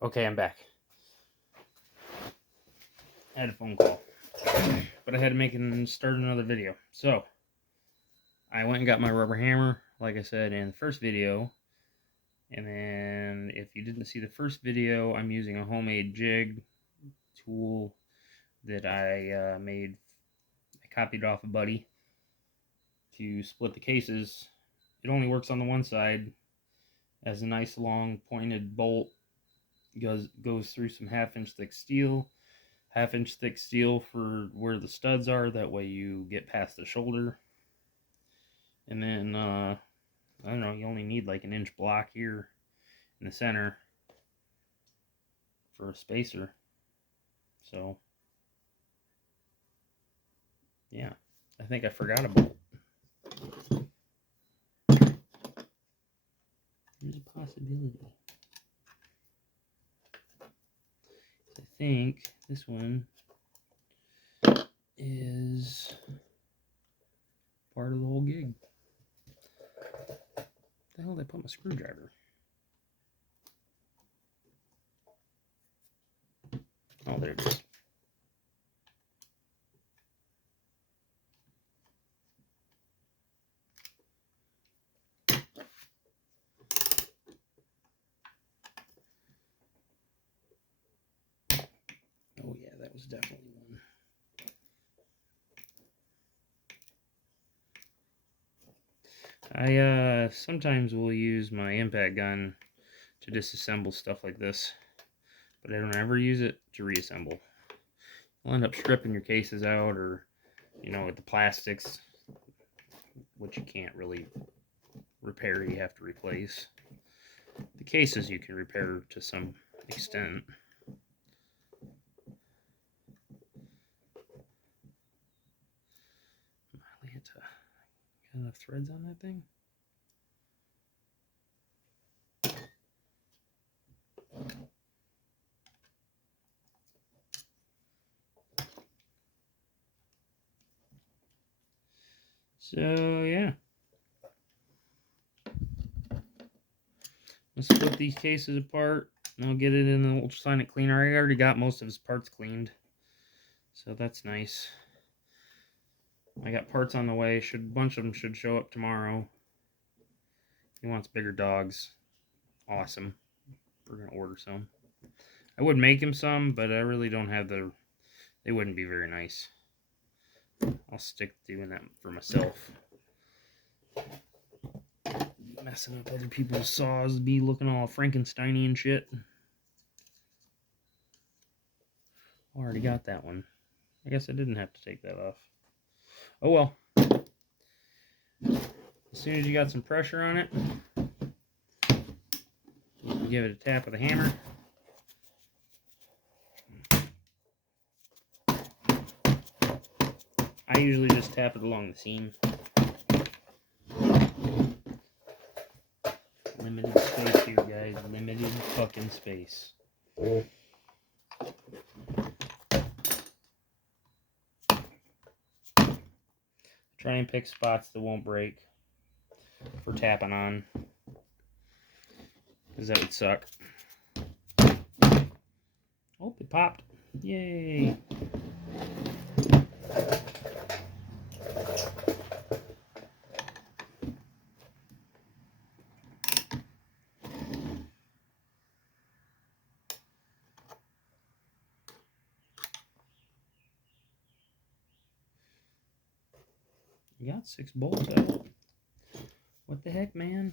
Okay, I'm back. I had a phone call, but I had to start another video. So, I went and got my rubber hammer, like I said in the first video. And then, if you didn't see the first video, I'm using a homemade jig tool that I made. I copied off a buddy to split the cases. It only works on the one side. Has a nice long pointed bolt. Goes through some half-inch thick steel. Half-inch thick steel for where the studs are. That way you get past the shoulder. And then, I don't know, you only need like an inch block here in the center for a spacer. So, yeah, I think I forgot about it. There's a possibility. I think this one is part of the whole gig. Where the hell did I put my screwdriver? Oh, there it is. Oh yeah, that was definitely one. I sometimes will use my impact gun to disassemble stuff like this, but I don't ever use it to reassemble. You'll end up stripping your cases out, or with the plastics, which you can't really repair, you have to replace. The cases you can repair to some extent. Atlanta. Got enough threads on that thing? So, yeah. Let's split these cases apart, and I'll get it in the ultrasonic cleaner. I already got most of his parts cleaned, so that's nice. I got parts on the way. A bunch of them should show up tomorrow. He wants bigger dogs. Awesome. We're going to order some. I would make him some, but I really don't have they wouldn't be very nice. I'll stick to doing that for myself. Messing up other people's saws, be looking all Frankenstein-y and shit. Already got that one. I guess I didn't have to take that off. Oh well. As soon as you got some pressure on it, you give it a tap with a hammer. I usually just tap it along the seam. Limited space here, guys. Limited fucking space. Try and pick spots that won't break for tapping on, because that would suck. Oh, it popped. Yay. You got 6 bolts out. What the heck, man?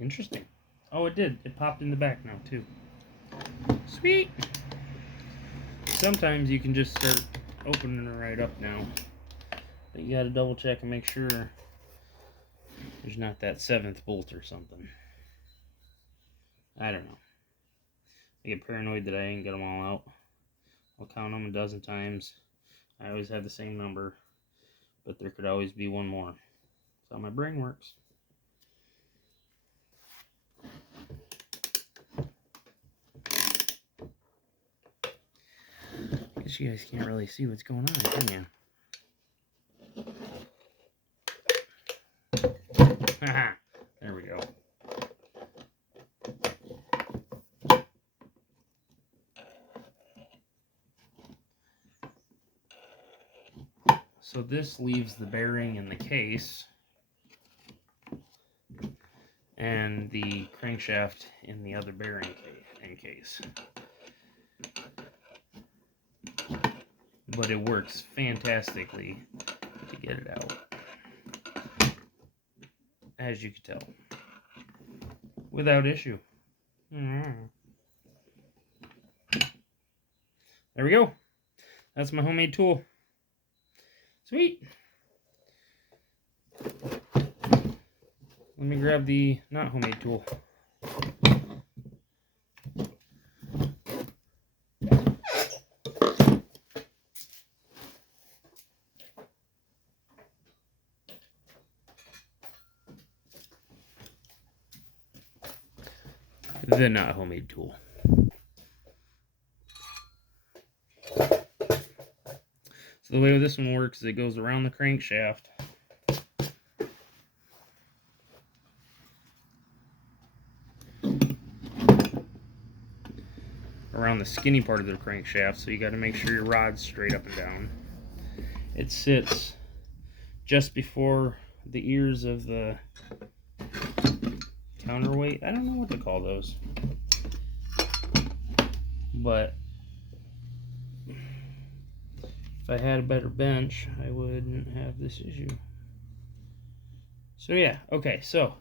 Interesting. Oh, it did. It popped in the back now, too. Sweet. Sometimes you can just start opening it right up now. But you gotta double check and make sure there's not that 7th bolt or something. I don't know. I get paranoid that I ain't get them all out. I'll count them a dozen times. I always have the same number, but there could always be one more. That's how my brain works. I guess you guys can't really see what's going on, can you? There we go. So this leaves the bearing in the case and the crankshaft in the other bearing case. But it works fantastically to get it out, as you can tell, without issue. There we go. That's my homemade tool. Sweet. Let me grab the not homemade tool. The not homemade tool. So the way this one works is it goes around the crankshaft. Around the skinny part of the crankshaft, so you got to make sure your rod's straight up and down. It sits just before the ears of the counterweight. I don't know what to call those, but if I had a better bench, I wouldn't have this issue. So yeah, okay, so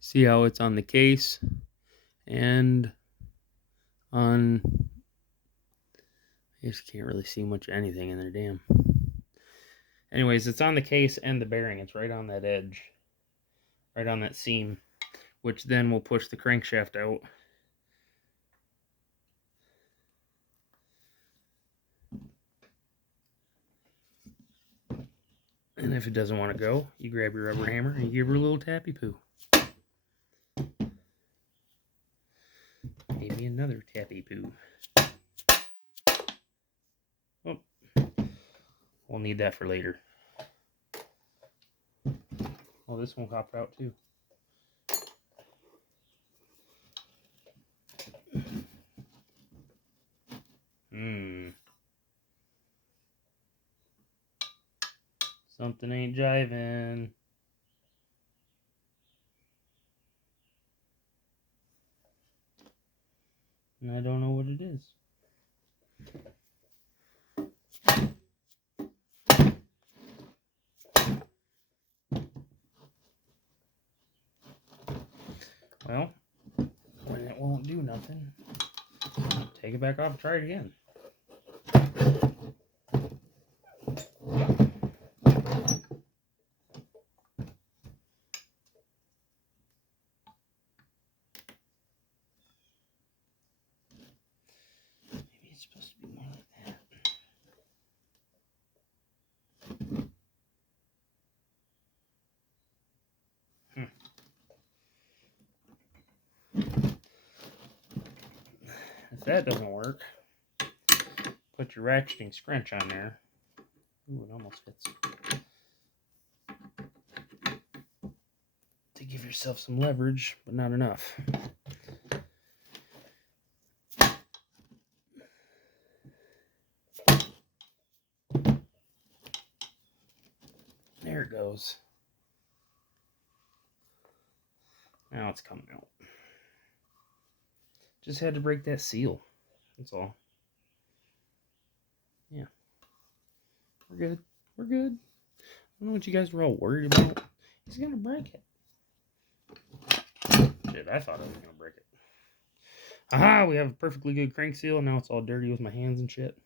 see how it's on the case and on, I just can't really see much of anything in there, damn. Anyways, it's on the case and the bearing. It's right on that edge, right on that seam, which then will push the crankshaft out. And if it doesn't want to go, you grab your rubber hammer and you give her a little tappy poo. Maybe another tappy poo. Oh, we'll need that for later. Oh, this one popped out too. Something ain't jiving. And I don't know what it is. Well, when it won't do nothing, take it back off and try it again. Maybe it's supposed to be more like that. If that doesn't work, put your ratcheting scrunch on there. Ooh, it almost fits. To give yourself some leverage, but not enough. There it goes. Now it's coming out. Just had to break that seal. That's all. Yeah. We're good. We're good. I don't know what you guys were all worried about. He's gonna break it. Shit, I thought I was gonna break it. Aha, we have a perfectly good crank seal. Now it's all dirty with my hands and shit.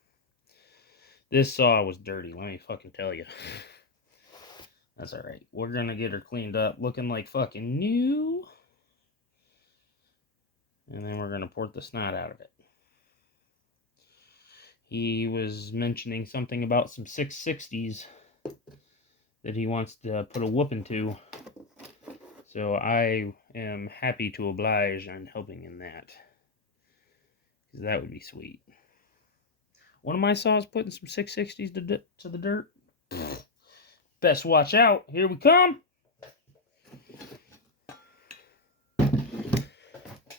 This saw was dirty, let me fucking tell you. That's alright. We're gonna get her cleaned up, looking like fucking new. And then we're gonna port the snot out of it. He was mentioning something about some 660s that he wants to put a whooping to. So I am happy to oblige on helping in that. Because that would be sweet. One of my saws putting some 660s to the dirt. Best watch out. Here we come.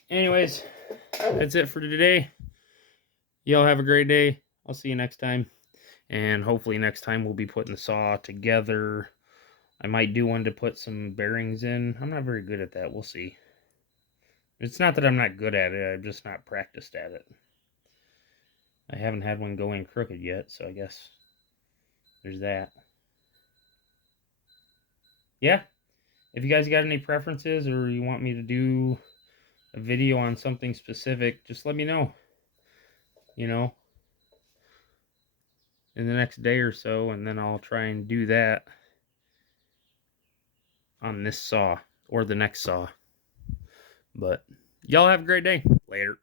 Anyways, that's it for today. Y'all have a great day. I'll see you next time. And hopefully next time we'll be putting the saw together. I might do one to put some bearings in. I'm not very good at that. We'll see. It's not that I'm not good at it. I'm just not practiced at it. I haven't had one go in crooked yet, so I guess there's that. Yeah. If you guys got any preferences or you want me to do a video on something specific, just let me know. You know, in the next day or so, and then I'll try and do that on this saw or the next saw. But y'all have a great day. Later.